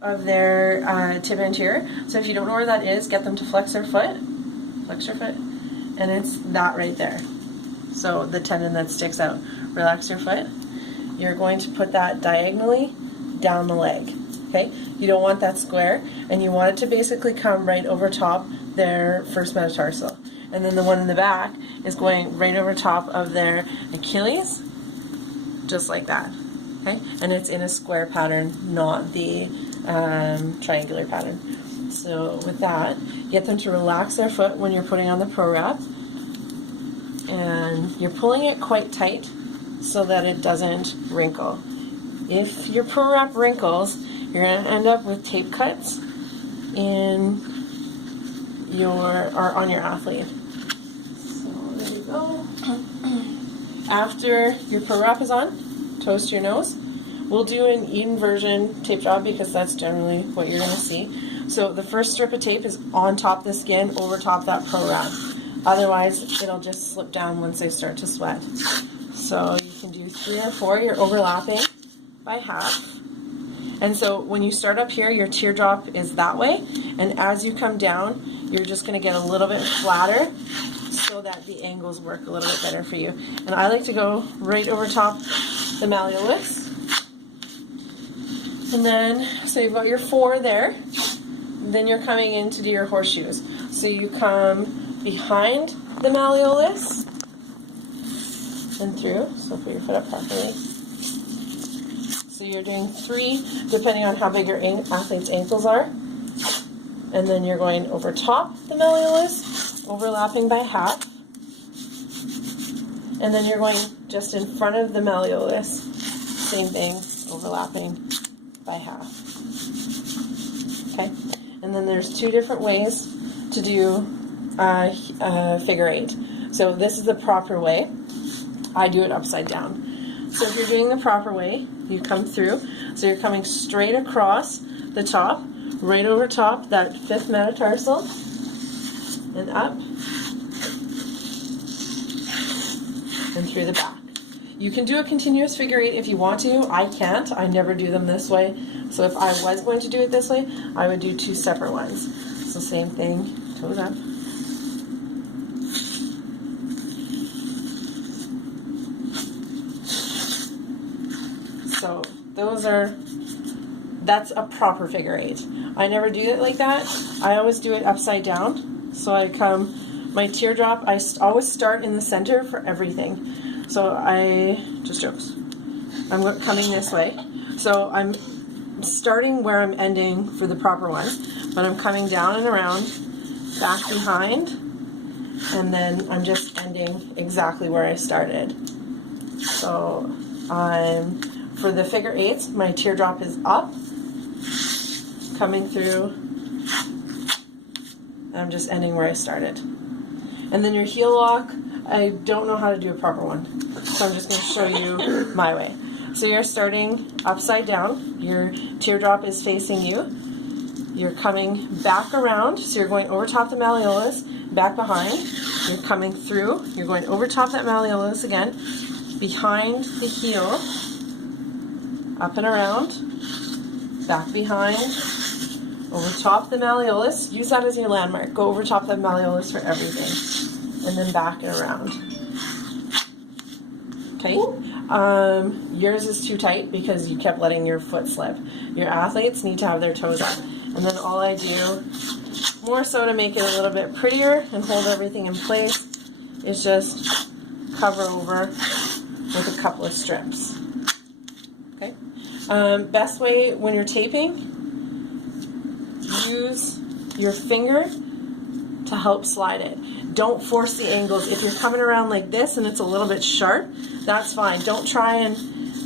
of their tib anterior. So if you don't know where that is, get them to flex their foot, and it's that right there. So the tendon that sticks out. Relax your foot. You're going to put that diagonally down the leg. Okay? You don't want that square, and you want it to basically come right over top their first metatarsal. And then the one in the back is going right over top of their Achilles, just like that. Okay? And it's in a square pattern, not the triangular pattern. So with that, get them to relax their foot when you're putting on the pro wrap. And you're pulling it quite tight so that it doesn't wrinkle. If your pro wrap wrinkles, you're going to end up with tape cuts on your athlete. So there you go. After your pro wrap is on, toast your nose. We'll do an inversion tape job because that's generally what you're going to see. So the first strip of tape is on top of the skin, over top that pro wrap. Otherwise, it'll just slip down once they start to sweat. So you can do 3 or 4. You're overlapping by half. And so when you start up here, your teardrop is that way. And as you come down, you're just going to get a little bit flatter so that the angles work a little bit better for you. And I like to go right over top the malleolus. And then, so you've got your 4 there. Then you're coming in to do your horseshoes. So you come behind the malleolus and through. So put your foot up properly. So you're doing 3, depending on how big your athlete's ankles are. And then you're going over top the malleolus, overlapping by half. And then you're going just in front of the malleolus, same thing, overlapping by half. Okay? And then there's 2 different ways to do figure 8. So this is the proper way. I do it upside down. So if you're doing the proper way, you come through. So you're coming straight across the top, right over top that 5th metatarsal, and up, and through the back. You can do a continuous figure 8 if you want to. I can't. I never do them this way. So if I was going to do it this way, I would do 2 separate ones. So same thing, toes up. So that's a proper figure 8. I never do it like that. I always do it upside down. So I come, my teardrop, I always start in the center for everything. So just jokes. I'm coming this way. So I'm starting where I'm ending for the proper one, but I'm coming down and around, back behind, and then I'm just ending exactly where I started. So for the figure 8s, my teardrop is up, coming through, and I'm just ending where I started. And then your heel lock, I don't know how to do a proper one, so I'm just going to show you my way. So you're starting upside down, your teardrop is facing you, you're coming back around, so you're going over top the malleolus, back behind, you're coming through, you're going over top that malleolus again, behind the heel, up and around, back behind, over top the malleolus. Use that as your landmark. Go over top the malleolus for everything. And then back and around. Okay? Yours is too tight because you kept letting your foot slip. Your athletes need to have their toes up. And then all I do, more so to make it a little bit prettier and hold everything in place, is just cover over with a couple of strips. Okay? Best way when you're taping, use your finger to help slide it. Don't force the angles. If you're coming around like this and it's a little bit sharp, that's fine. Don't try and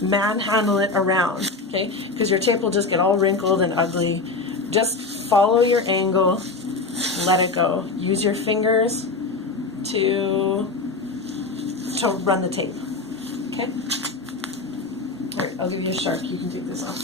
manhandle it around, okay? Because your tape will just get all wrinkled and ugly. Just follow your angle, let it go. Use your fingers to run the tape, okay? All right, I'll give you a shark. You can take this off.